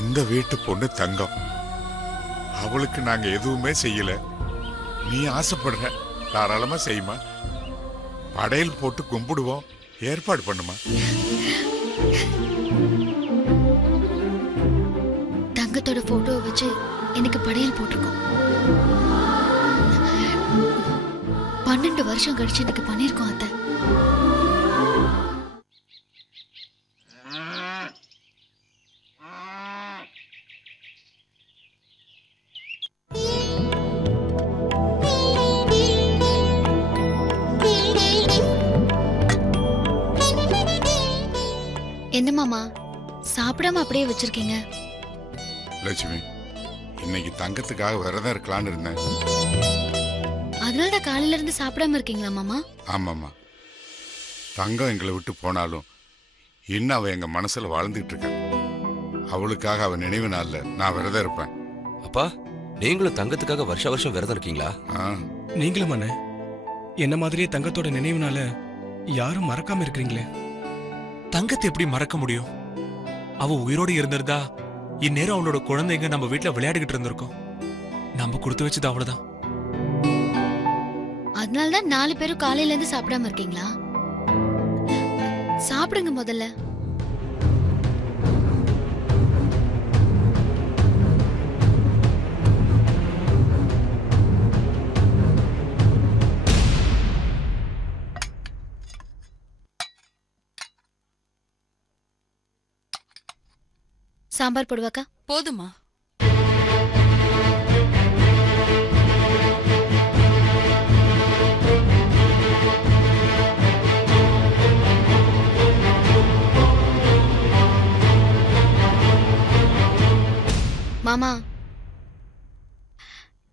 இந்த வீட்டு பொண்ணு தங்கம், அவளுக்கு நாங்க எதுவுமே செய்யல. நீ ஆசைப்படுற தாராளமா செய்யுமா. படையல் போட்டு கும்பிடுவோம், ஏற்பாடு பண்ணுமா. தங்கத்தோட போட்டோ வச்சு எனக்கு படையல் போட்டிருக்கோம். 12 வருஷம் கழிச்சு எனக்கு பண்ணிருக்கோம் அத்தை. என்ன மாமா சாப்பிடாம அப்படியே வச்சிருக்கீங்க? லட்சுமி, இன்னைக்கு தங்கத்துக்காக விரதம் இருக்கலான்னு இருந்தேன். அதனாலதான் காலையில இருந்து சாப்பிடாம இருக்கீங்களா மாமா? ஆமாம்மா, தங்கம் எங்களை விட்டு போனாலும் இன்னும் அவ எங்க மனசுல வாழ்ந்துட்டு இருக்க. அவளுக்காக அவ நினைவு நாள்ல நான் விரதம் இருப்பேன். அப்பா, நீங்களும் தங்கத்துக்காக வருஷம் விரதம் இருக்கீங்களா? நீங்களும் அண்ணே என்ன மாதிரியே தங்கத்தோட நினைவுனால யாரும் மறக்காம இருக்கிறீங்களே. தங்கத்தை எப்படி மறக்க முடியும்? அவ உயிரோடு இருந்திருந்தா இந்நேரம் அவளோட குழந்தைங்க நம்ம வீட்டுல விளையாடிக்கிட்டு இருந்திருக்கோம். நம்ம கொடுத்து வச்சது அவ்வளவுதான். அதனாலதான் 4 பேரும் காலையில இருந்து சாப்பிடாம இருக்கீங்களா? சாப்பிடுங்க முதல்ல. சாம்பார் போடுவாக்கா? போதுமா? மாமா,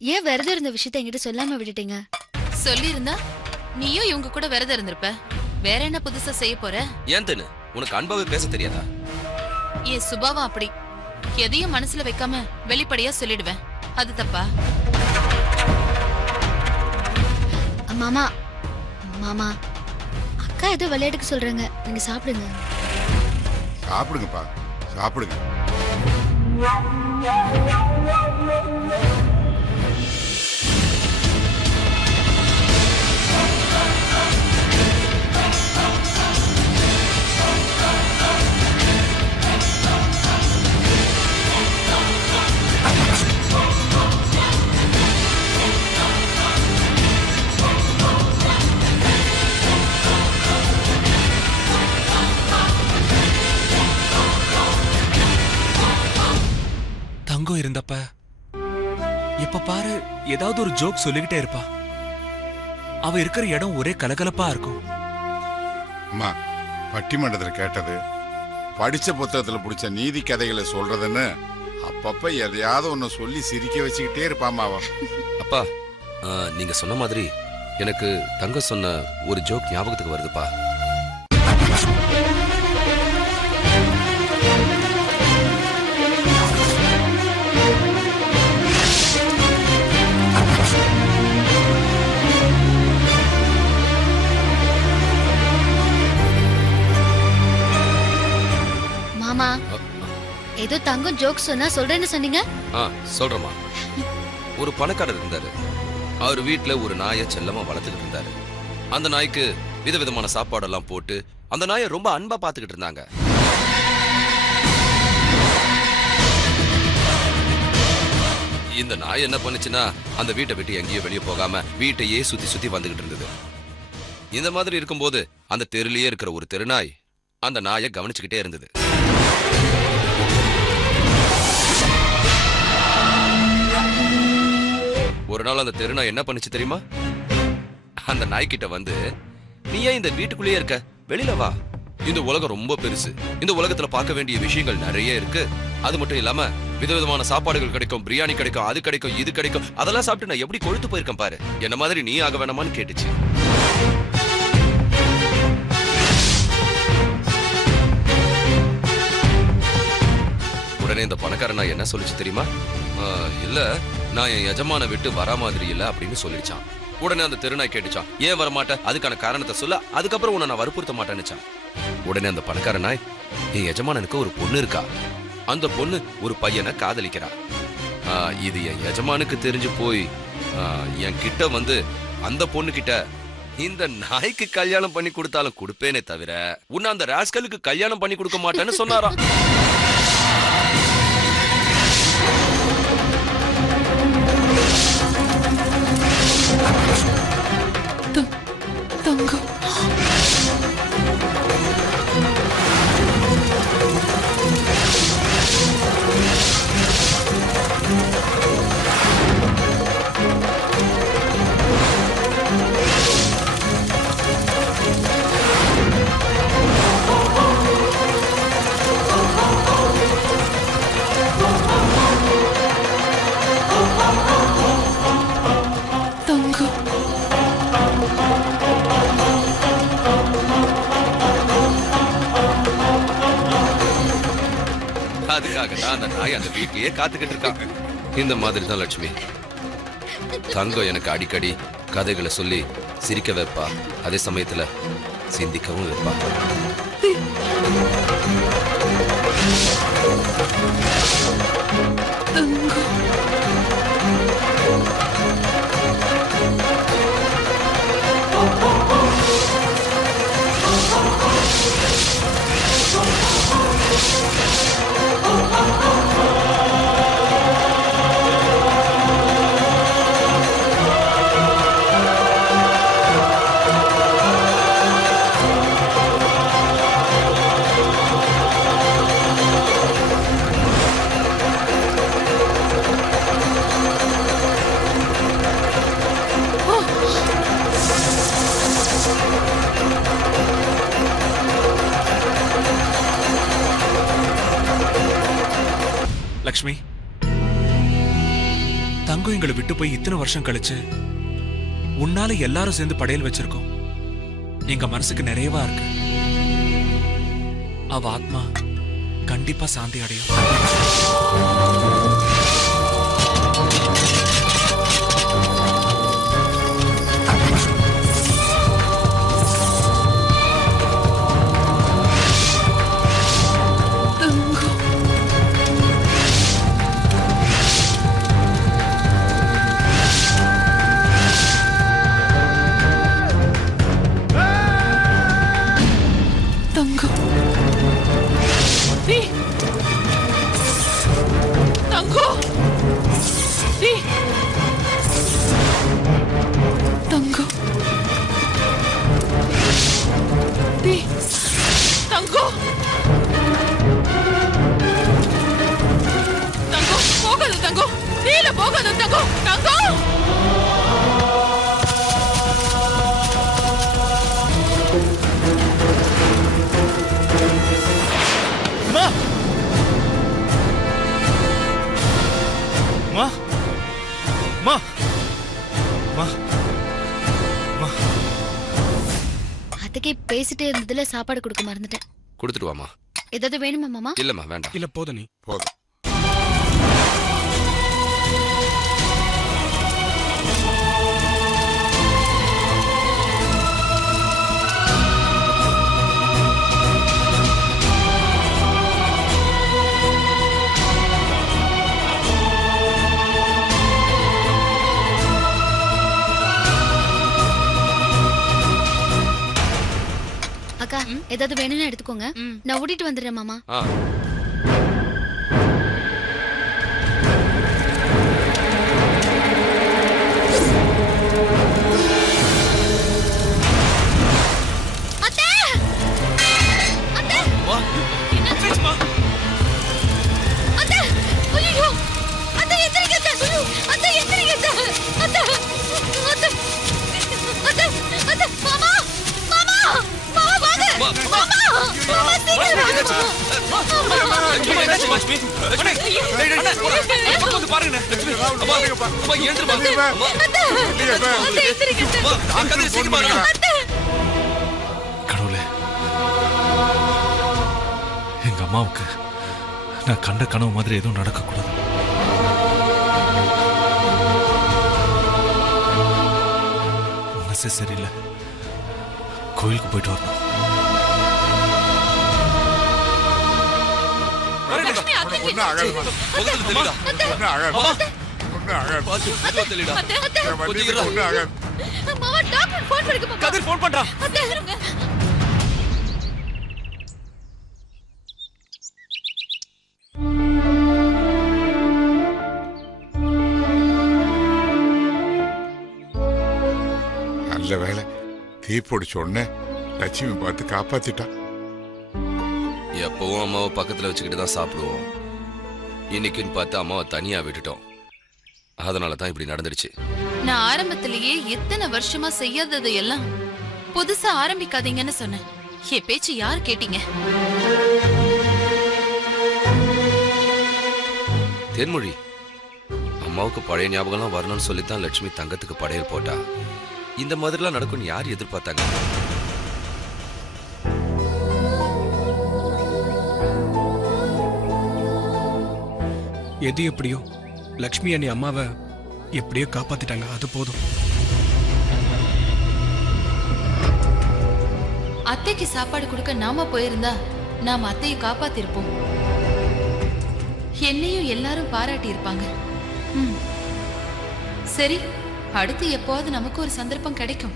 ஏன் விரதம் இருந்த விஷயத்தை என்கிட்ட சொல்லாம விட்டுட்டீங்க? சொல்லி இருந்தா நீயும் இவங்க கூட விரதம் இருந்திருப்ப. வேற என்ன புதுசா செய்ய போற? ஏன் தென்னு உனக்கு அன்பாவே பேச தெரியாதா? ஏன் சுபாவம் அப்படி. எதையும் மனசுல வைக்காம வெளிப்படையா சொல்லிடுவேன். அது தப்பா? மாமா மாமா, அக்கா ஏதோ விளையாட்டுக்கு சொல்றாங்க, நீங்க சாப்பிடுங்க. சாப்பிடுங்கப்பா, சாப்பிடுங்க. தங்கம் இருந்தப்ப எப்ப பாரு ஏதாவது ஒரு ஜோக் சொல்லிக்கிட்டே இருப்பா. அவ இருக்கிற இடம் ஒரே கலகலப்பா இருக்கும். அம்மா, பட்டிமன்றத்துல கேட்டது, படிச்ச புத்தகத்துல பிடிச்ச நீதி கதைகளை சொல்றதுன்னு அப்பப்ப எதையாவது ஒன்னு சொல்லி சிரிக்க வச்சுக்கிட்டே இருப்பாமாவா. அப்பா, நீங்க சொன்ன மாதிரி எனக்கு தங்கம் சொன்ன ஒரு ஜோக் ஞாபகத்துக்கு வருதுப்பா. மாமா, ஏதோ தங்கம் ஜோக் சொன்னா சொல்றேன்னு சொன்னீங்க. சொல்றமா. ஒரு பணக்காரர் இருந்தாரு. அவர் வீட்டுல ஒரு நாயை செல்லமா வளர்த்துக்கிட்டு இருந்தாரு. அந்த நாய்க்கு விதவிதமான சாப்பாடெல்லாம் போட்டு அந்த நாயை ரொம்ப அன்பா பாத்துக்கிட்டு இருந்தாங்க. இந்த நாய் என்ன பண்ணுச்சுன்னா அந்த வீட்டை விட்டு எங்கேயும் வெளியே போகாம வீட்டையே சுத்தி சுத்தி வந்துகிட்டு இருந்தது. இந்த மாதிரி இருக்கும்போது அந்த தெருலயே இருக்கிற ஒரு தெருநாய் அந்த நாயை கவனிச்சுக்கிட்டே இருந்தது. ஒரு நாள் அந்த தெருநாய் என்ன பண்ணுச்சு தெரியுமா? அந்த நாய்கிட்ட வந்து, நீ ஏன் இந்த வீட்டுக்குள்ளேயே இருக்க, வெளியில வா, இந்த உலகம் ரொம்ப பெருசு, இந்த உலகத்துல பார்க்க வேண்டிய விஷயங்கள் நிறைய இருக்கு, அது மட்டும் இல்லாம விதவிதமான சாப்பாடுகள் கிடைக்கும், பிரியாணி கிடைக்கும், அது கிடைக்கும், இது கிடைக்கும், அதெல்லாம் சாப்பிட்டு நான் எப்படி கொழுத்து போயிருக்கேன் பாரு, என்ன மாதிரி நீ ஆக வேணாமான்னு கேட்டுச்சு. உடனே இந்த பணக்காரன் நான் என்ன சொல்லிச்சு தெரியுமா? இல்ல, நான் என் எஜமான விட்டு வர மாதிரி இல்ல அப்படின்னு சொல்லிடுச்சான். உடனே அந்த தெருநாய் கேட்டுச்சான், ஏன் வரமாட்டேன், அதுக்கான காரணத்தை சொல்ல, அதுக்கப்புறம் உன்னை நான் வற்புறுத்த மாட்டேன்னுச்சான். உடனே அந்த பணக்கார நாய், என் எஜமானனுக்கு ஒரு பொண்ணு இருக்கா, அந்த பொண்ணு ஒரு பையனை காதலிக்கிறா. இது என் எஜமானுக்கு தெரிஞ்சு போய் என் கிட்ட வந்து அந்த பொண்ணு கிட்ட இந்த நாய்க்கு கல்யாணம் பண்ணி கொடுத்தாலும் கொடுப்பேனே தவிர உன்னை அந்த ராஸ்கலுக்கு கல்யாணம் பண்ணி கொடுக்க மாட்டேன்னு சொன்னாராம். தங்கம் அதுக்காக தான் அந்த நாய் அந்த வீட்லயே காத்துக்கிட்டு இருக்கான். இந்த மாதிரி தான் லட்சுமி, தங்கம் எனக்கு அடிக்கடி கதைகளை சொல்லி சிரிக்க வைப்பா, அதே சமயத்துல சிந்திக்கவும் வைப்பா. லக்ஷ்மி, தங்கம் எங்களை விட்டு போய் இத்தனை வருஷம் கழிச்சு உன்னால எல்லாரும் சேர்ந்து படையல் வச்சிருக்கோம். எங்க மனசுக்கு நிறையவா இருக்கு. அவ ஆத்மா கண்டிப்பா சாந்தி அடையும். அதுக்கே பேசிட்டே இருந்ததுல சாப்பாடு கொடுக்க மறந்துட்டேன். கொடுத்துட்டு வாமா. ஏதாவது வேணுமா மாமா? இல்லம்மா வேண்டாம். இல்ல போதும், நீ போதும். அக்கா ஏதாவது வேணும்னு எடுத்துக்கோங்க, நான் ஓடிட்டு வந்துடுறேன் மாமா. கடவுளே, எங்க அம்மாவுக்கு நான் கண்ட கனவு மாதிரி எதுவும் நடக்கக்கூடாது. மனசே சரியில்லை. கோயிலுக்கு போயிட்டு வரணும். லட்சுமி, அத்தைக்கு ஒன்றும் ஆகாதுமா, முதல்ல தெளிடா. ஒன்றும் ஆகாது, ஒன்றும் ஆகாது. பார்த்து மெதுவா தெளிடா. என் வண்டிக்கு ஒன்றும் ஆகாது. மாமா டாக்டர் ஃபோன் பண்ணுங்க மாமா. கதிர் ஃபோன் பண்றான். அத்தை இருங்க. நல்ல வேலை, தீ பிடிச்ச உடனே லட்சுமி பார்த்து காப்பாத்திட்டான். எப்பவும் அம்மாவை பக்கத்துல வச்சுக்கிட்டு தான் சாப்பிடுவோம். இன்னைக்குன்னு பார்த்து அம்மாவை தனியா விட்டுட்டோம். அதனால தான் இப்படி நடந்துடுச்சு. நான் ஆரம்பத்திலேயே எத்தனை வருஷமா செய்யாததை எல்லாம் புதுசா ஆரம்பிக்காதீங்கன்னு சொன்னேன். என் பேச்சு யார் கேட்டீங்க? தேன்மொழி, அம்மாவுக்கு பழைய ஞாபகம்லாம் வரணும்னு சொல்லித்தான் லட்சுமி தங்கத்துக்கு படையல் போட்டா. இந்த மாதிரிலாம் நடக்கும்னு யார் எதிர்பார்த்தாங்க? எது எப்படியோ லக்ஷ்மி அண்ணி அம்மாவை எப்படியோ காப்பாத்திட்டாங்க. அது போதும். அத்தைக்கு சாப்பாடு கொடுக்க நாம போயிருந்தா நாம அத்தையை காப்பாத்திருப்போம். என்னையும் எல்லாரும் பாராட்டி இருப்பாங்க. சரி, அடுத்து எப்போது நமக்கு ஒரு சந்தர்ப்பம் கிடைக்கும்.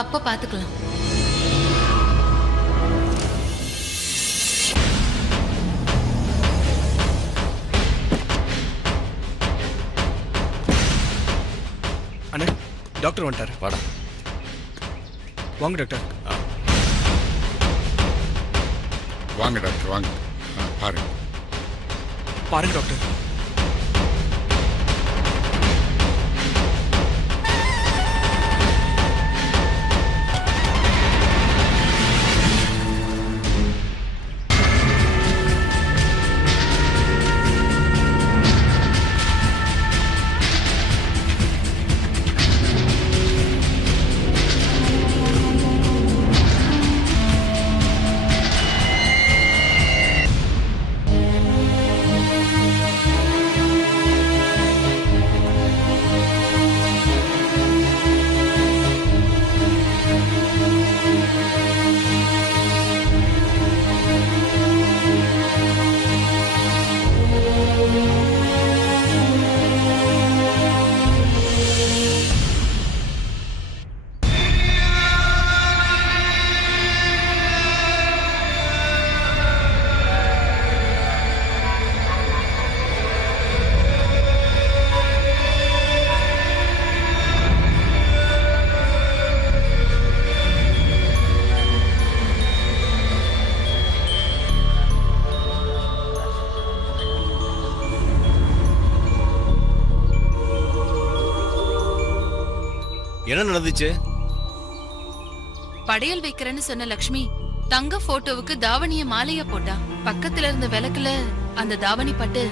அப்ப பாத்துக்கலாம். அண்ணே, டாக்டர் வந்துட்டாரு. வாடா. வாங்க டாக்டர். வாங்க டாக்டர், வாங்க. பாருங்க பாருங்க டாக்டர். என்ன நடந்துச்சு? படையல் வைக்கிறேன்னு சொன்ன லக்ஷ்மி தங்க போட்டோவுக்கு தாவணிய மாலையா போட்டா. பக்கத்துல இருந்த விளக்குல அந்த தாவணி பட்டு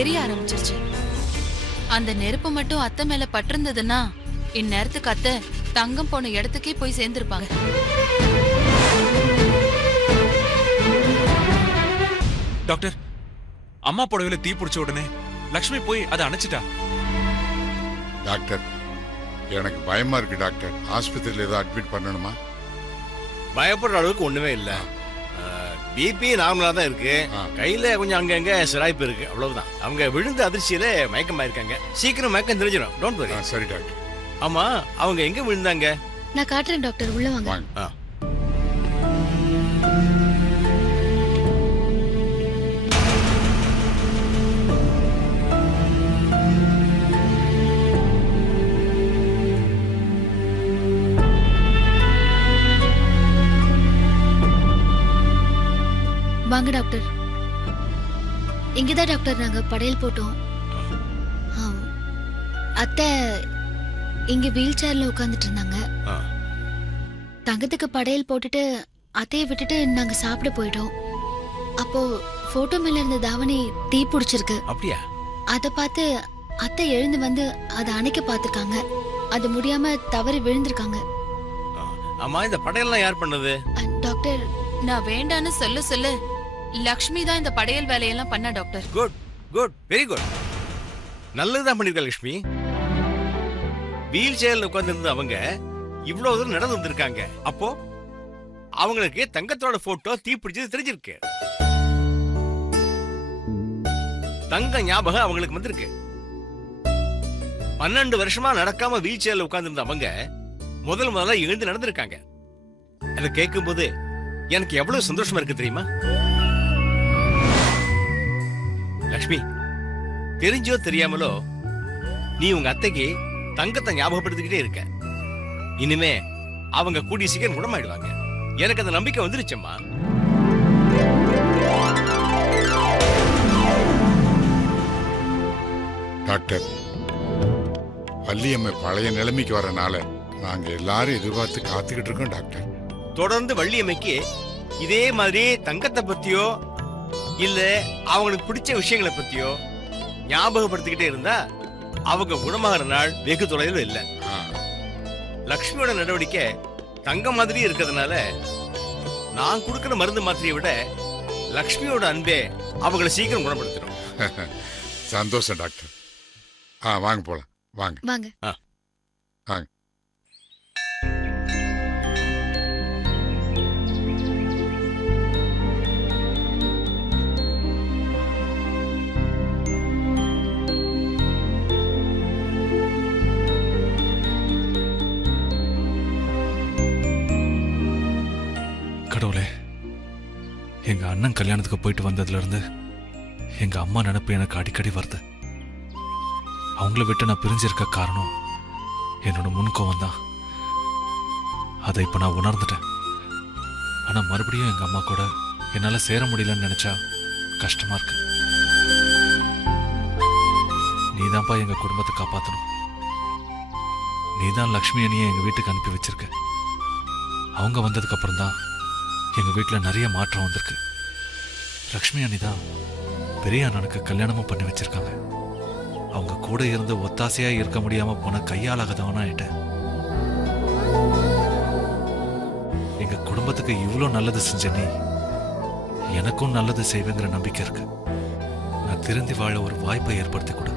எரிய ஆரம்பிச்சிருச்சு. அந்த நெருப்பு மட்டும் அத்தை மேல பட்டிருந்ததுன்னா இந்நேரத்துக்கு அத்தை தங்கம் போன இடத்துக்கே போய் சேர்ந்திருப்பாங்க. டாக்டர், அம்மா புடவையில தீ பிடிச்ச உடனே லக்ஷ்மி போய் அதை அணைச்சிட்டா. டாக்டர், எனக்கு பயமா இருக்கு டாக்டர். ஆஸ்பத்திரியில் ஏதோ அட்மிட் பண்ணணுமா? பயப்படுற அளவுக்கு ஒண்ணுமே இல்ல. பிபி நார்மலா தான் இருக்கு. கையில கொஞ்சம் அங்கங்க சிராய்ப்பு இருக்கு, அவ்வளவுதான். அவங்க விழுந்த அதிர்ச்சியில மயக்கமா இருக்காங்க. சீக்கிரம் மயக்கம் தெரிஞ்சிடும். Don't worry. சரி டாக்டர். ஆமா, அவங்க எங்க விழுந்தாங்க? நான் காட்டுறேன் டாக்டர், உள்ள வாங்க. வாங்க. வாங்க டாக்டர். இங்கதான் டாக்டர் நாங்க படையல் போட்டோம். அத்தை இங்க வீல் சேர்ல உட்கார்ந்துட்டு இருந்தாங்க. தங்கத்துக்கு படையல் போட்டுட்டு அத்தையை விட்டுட்டு நாங்க சாப்பிட போயிட்டோம். அப்போ போட்டோ மேல இருந்த தாவணி தீ பிடிச்சிருக்கு. அப்படியா? அத பார்த்து அத்தை எழுந்து வந்து அதை அணைக்க பார்த்திருக்காங்க. அது முடியாம தவறி விழுந்திருக்காங்க. ஆமா, இந்த படையல்லாம் யார் பண்ணது? டாக்டர், நான் வேண்டான்னு சொல்ல சொல்ல லக்ஷ்மி தான் இந்த படையல் வேலையெல்லாம் பண்ணா doctor. Good good, very good. நல்லதுதான் பண்ணிருக்க லட்சுமி. வீல் சேர்ல உட்கார்ந்து இருந்த அவங்க இவ்வளவு தூரம் நடந்து வந்திருக்காங்க. அப்போ அவங்களுக்கு தங்கத்தோட போட்டோ தீப்பிடிச்சது தெரிஞ்சிருக்கு. தங்க ஞாபகம் அவங்களுக்கு வந்திருக்கு. 12 வருஷமா நடக்காம வீல் சேர்ல உட்கார்ந்து அவங்க முதல்ல எழுந்து நடந்திருக்காங்க. அதை கேட்கும் போது எனக்கு எவ்வளவு சந்தோஷமா இருக்கு தெரியுமா? லக்ஷ்மி, தெரிஞ்சோ தெரியாமலோ நீ உங்க அத்தைக்கு தங்கத்தை ஞாபகப்படுத்திக்கிட்டே இருக்க. இனிமே அவங்க கூடிய சீக்கிரம் குணமாயிடுவாங்க. எனக்கு அந்த நம்பிக்கை வந்துருச்சம்மா. டாக்டர், வள்ளியம்மை பழைய நிலைமைக்கு வரனால நாங்க எல்லாரும் எதிர்பார்த்து காத்துக்கிட்டு இருக்கோம் டாக்டர். தொடர்ந்து வள்ளியம்மைக்கு இதே மாதிரி தங்கத்தை பத்தியோ இல்ல அவங்களுக்கு பிடிச்ச விஷயங்களை பத்தியோ ஞாபகப்படுத்திக்கிட்டே இருந்தா அவங்க குணமாகிற நாள் வெகு தொலைவில் இல்லை. லக்ஷ்மியோட நடவடிக்கை தங்க மாதிரி இருக்கிறதுனால நான் கொடுக்கிற மருந்து மாத்திரையை விட லக்ஷ்மியோட அன்பே அவங்களை சீக்கிரம் குணப்படுத்திடும். சந்தோஷம் டாக்டர். வாங்க போலாம். வாங்க வாங்க. வாங்க. கடவுளே, எங்க அண்ணன் கல்யாணத்துக்கு போயிட்டு வந்ததுல இருந்து எங்க அம்மா நினைப்பு எனக்கு அடிக்கடி வருது. அவங்கள விட்டு நான் பிரிஞ்சிருக்க காரணம் என்னோட முன்கோவம் தான். அதை இப்ப நான் உணர்ந்துட்டேன். ஆனா மறுபடியும் எங்க அம்மா கூட என்னால சேர முடியலன்னு நினைச்சா கஷ்டமா இருக்கு. நீதான்ப்பா எங்க குடும்பத்தை காப்பாத்தணும். நீதான் லக்ஷ்மி அண்ணியை எங்க வீட்டுக்கு அனுப்பி வச்சிருக்க. அவங்க வந்ததுக்கு அப்புறம் தான் எங்க வீட்டுல நிறைய மாற்றம் வந்திருக்கு. லக்ஷ்மி அண்ணி தான் பெரிய அண்ணனுக்கு கல்யாணமும் பண்ணி வச்சிருக்காங்க. அவங்க கூட இருந்து ஒத்தாசையா இருக்க முடியாம போன கையாளாகதவனா ஆயிட்டேன். எங்க குடும்பத்துக்கு இவ்வளவு நல்லது செஞ்ச நீ எனக்கும் நல்லது செய்வேங்கிற நம்பிக்கை இருக்கு. நான் திருந்தி வாழ ஒரு வாய்ப்பை ஏற்படுத்தி கொடு.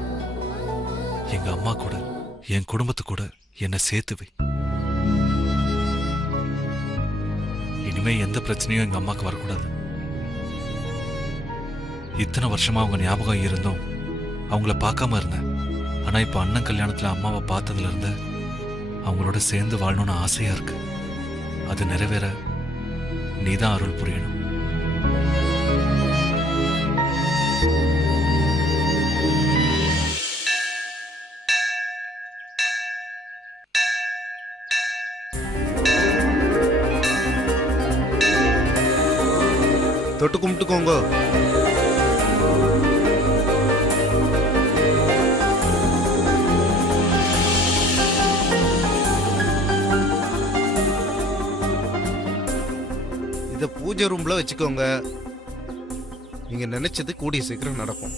எங்க அம்மா கூட என் குடும்பத்து கூட என்னை சேர்த்து வை. இனிமே எந்த பிரச்சனையும் எங்க அம்மாக்கு வரக்கூடாது. இத்தனை வருஷமா அவங்க ஞாபகம் இருந்தும் அவங்கள பார்க்காம இருந்தேன். ஆனா இப்ப அண்ணன் கல்யாணத்துல அம்மாவை பார்த்ததுல இருந்து அவங்களோட சேர்ந்து வாழணும்னு ஆசையா இருக்கு. அது நிறைவேற நீதான் அருள் புரியணும். தொட்டு கும்பிட்டுக்கோங்க. இத பூஜை ரூம்ல வச்சுக்கோங்க. நீங்க நினைச்சது கூடிய சீக்கிரம் நடக்கும்.